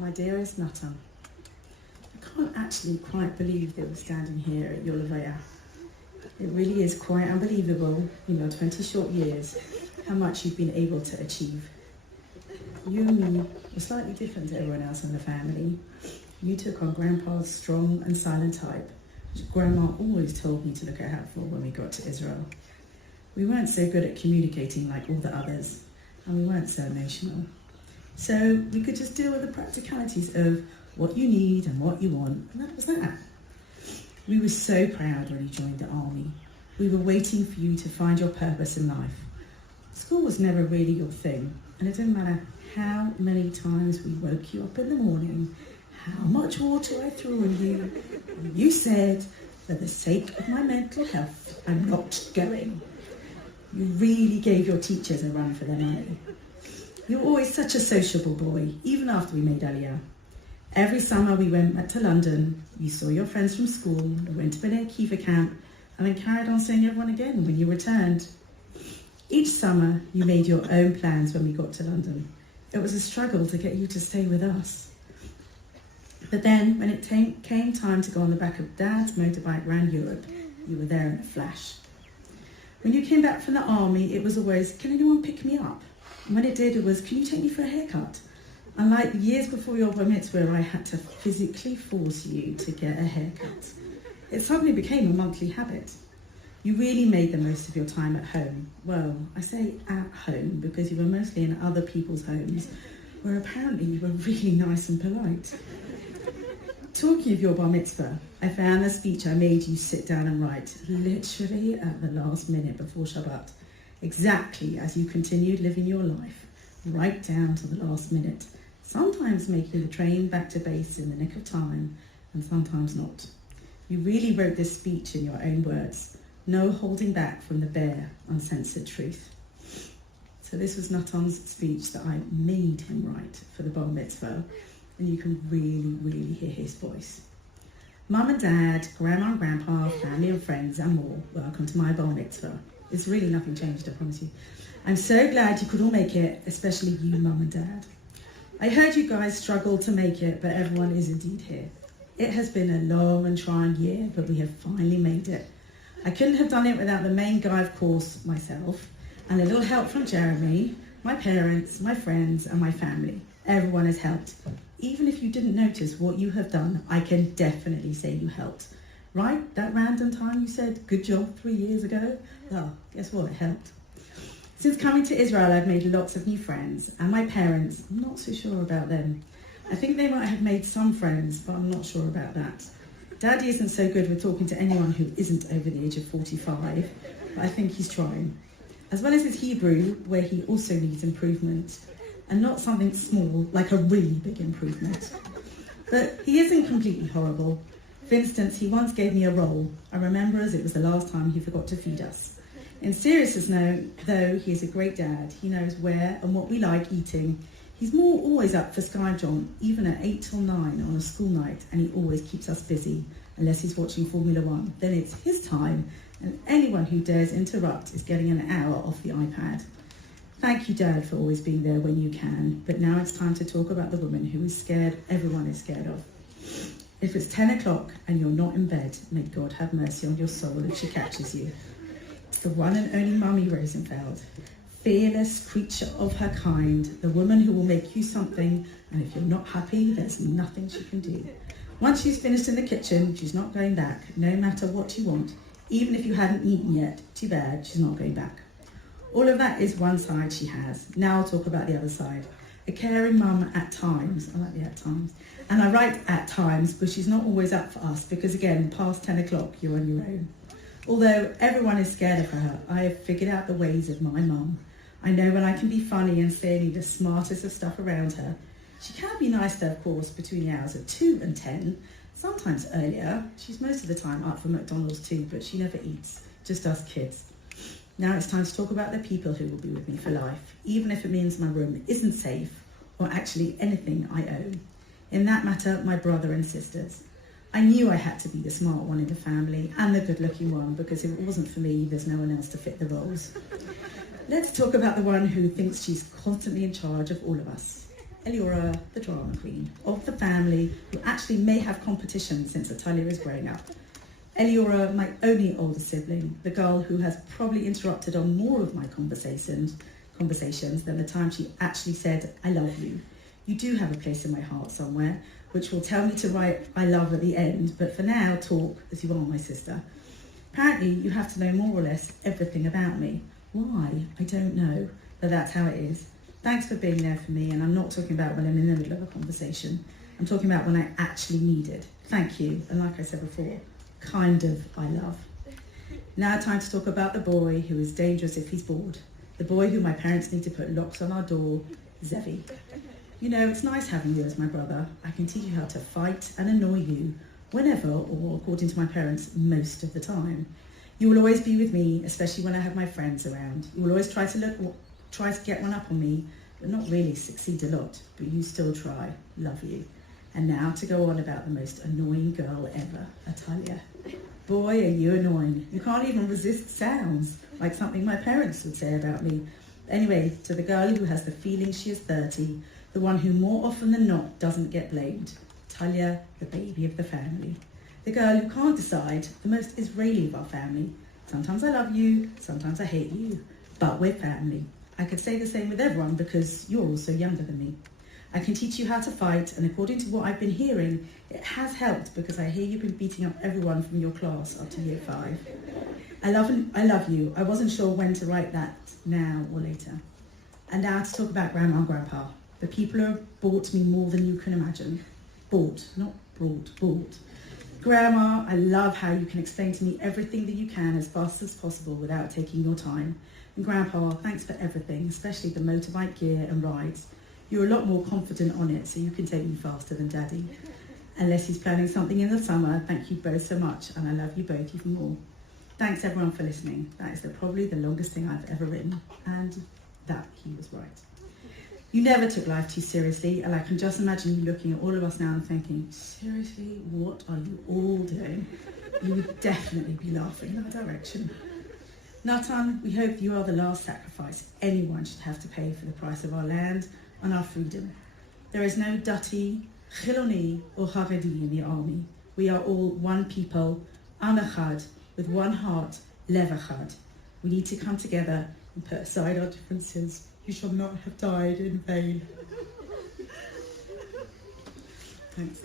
My dearest Natan, I can't actually quite believe that we're standing here at your Levaya. It really is quite unbelievable, in your 20 short years, how much you've been able to achieve. You and me were slightly different to everyone else in the family. You took on Grandpa's strong and silent type, which Grandma always told me to look out for when we got to Israel. We weren't so good at communicating like all the others, and we weren't so emotional. So we could just deal with the practicalities of what you need and what you want, and that was that. We were so proud when you joined the army. We were waiting for you to find your purpose in life. School was never really your thing, and it didn't matter how many times we woke you up in the morning, how much water I threw on you, and you said, for the sake of my mental health, I'm not going. You really gave your teachers a run for their money. You were always such a sociable boy, even after we made Aliyah. Every summer we went back to London, you saw your friends from school, went to B'nai Kiva camp, and then carried on seeing everyone again when you returned. Each summer you made your own plans when we got to London. It was a struggle to get you to stay with us. But then, when it came time to go on the back of Dad's motorbike around Europe, you were there in a flash. When you came back from the army, it was always, can anyone pick me up? And when it did, it was, can you take me for a haircut? Unlike the years before your Bar Mitzva, where I had to physically force you to get a haircut, it suddenly became a monthly habit. You really made the most of your time at home. Well, I say at home because you were mostly in other people's homes, where apparently you were really nice and polite. Talking of your Bar Mitzvah, I found the speech I made you sit down and write, literally at the last minute before Shabbat, exactly as you continued living your life, right down to the last minute, sometimes making the train back to base in the nick of time, and sometimes not. You really wrote this speech in your own words, no holding back from the bare, uncensored truth. So this was Natan's speech that I made him write for the Bar Mitzvah, and you can really hear his voice. Mum and Dad, Grandma and Grandpa, family and friends, and more, welcome to my Bar Mitzvah. It's really nothing changed, I promise you. I'm so glad you could all make it, especially you, Mum and Dad. I heard you guys struggled to make it, but everyone is indeed here. It has been a long and trying year, but we have finally made it. I couldn't have done it without the main guy, of course, myself, and a little help from Jeremy, my parents, my friends, and my family. Everyone has helped. Even if you didn't notice what you have done, I can definitely say you helped. Right? That random time you said, good job 3 years ago? Well, guess what? It helped. Since coming to Israel, I've made lots of new friends, and my parents, I'm not so sure about them. I think they might have made some friends, but I'm not sure about that. Daddy isn't so good with talking to anyone who isn't over the age of 45, but I think he's trying. As well as his Hebrew, where he also needs improvement, and not something small, like a really big improvement. But he isn't completely horrible. For instance, he once gave me a roll. I remember as it was the last time he forgot to feed us. In seriousness though, he is a great dad. He knows where and what we like eating. He's more always up for Sky John, even at 8 till 9 on a school night, and he always keeps us busy, unless he's watching Formula One. Then it's his time, and anyone who dares interrupt is getting an hour off the iPad. Thank you, Dad, for always being there when you can, but now it's time to talk about the woman who is scared everyone is scared of. If it's 10 o'clock and you're not in bed, may God have mercy on your soul if she catches you. It's the one and only Mummy Rosenfeld, fearless creature of her kind, the woman who will make you something, and if you're not happy, there's nothing she can do. Once she's finished in the kitchen, she's not going back, no matter what you want. Even if you hadn't eaten yet, too bad, she's not going back. All of that is one side she has. Now I'll talk about the other side. A caring mum at times. I like the at times. And I write at times, but she's not always up for us because, again, past 10 o'clock, you're on your own. Although everyone is scared of her, I have figured out the ways of my mum. I know when I can be funny and say the smartest of stuff around her. She can be nice though, of course, between the hours of 2 and 10, sometimes earlier. She's most of the time up for McDonald's too, but she never eats, just us kids. Now it's time to talk about the people who will be with me for life, even if it means my room isn't safe or actually anything I own. In that matter, my brother and sisters. I knew I had to be the smart one in the family and the good-looking one because if it wasn't for me, there's no one else to fit the roles. Let's talk about the one who thinks she's constantly in charge of all of us. Eliora, the drama queen of the family, who actually may have competition since Natalia is growing up. Eliora, my only older sibling, the girl who has probably interrupted on more of my conversations than the time she actually said, I love you. You do have a place in my heart somewhere, which will tell me to write I love at the end, but for now, talk as you are my sister. Apparently, you have to know more or less everything about me. Why? I don't know, but that's how it is. Thanks for being there for me, and I'm not talking about when I'm in the middle of a conversation. I'm talking about when I actually need it. Thank you, and like I said before, kind of I love. Now time to talk about the boy who is dangerous if he's bored. The boy who my parents need to put locks on our door, Zevi. You know, it's nice having you as my brother. I can teach you how to fight and annoy you, whenever, or according to my parents, most of the time. You will always be with me, especially when I have my friends around. You will always try to get one up on me, but not really succeed a lot, but you still try. Love you. And now to go on about the most annoying girl ever, Natalia. Boy, are you annoying. You can't even resist sounds, like something my parents would say about me. Anyway, to the girl who has the feeling she is 30, the one who more often than not doesn't get blamed, Talia, the baby of the family. The girl who can't decide, the most Israeli of our family. Sometimes I love you, sometimes I hate you, but we're family. I could say the same with everyone because you're also younger than me. I can teach you how to fight, and according to what I've been hearing, it has helped because I hear you've been beating up everyone from your class up to year 5. I love you. I wasn't sure when to write that, now or later. And now to talk about Grandma and Grandpa, the people who have bought me more than you can imagine. Bought, not brought, bought. Grandma, I love how you can explain to me everything that you can as fast as possible without taking your time. And Grandpa, thanks for everything, especially the motorbike gear and rides. You're a lot more confident on it, so you can take me faster than Daddy. Unless he's planning something in the summer, thank you both so much, and I love you both even more. Thanks everyone for listening. That is probably the longest thing I've ever written, and that he was right. You never took life too seriously, and I can just imagine you looking at all of us now and thinking, seriously, what are you all doing? You would definitely be laughing in that direction. Natan, we hope you are the last sacrifice anyone should have to pay for the price of our land and our freedom. There is no Dati, Chiloni, or Haredi in the army. We are all one people, Am Echad, with one heart, Lev Echad. We need to come together and put aside our differences. You shall not have died in vain. Thanks.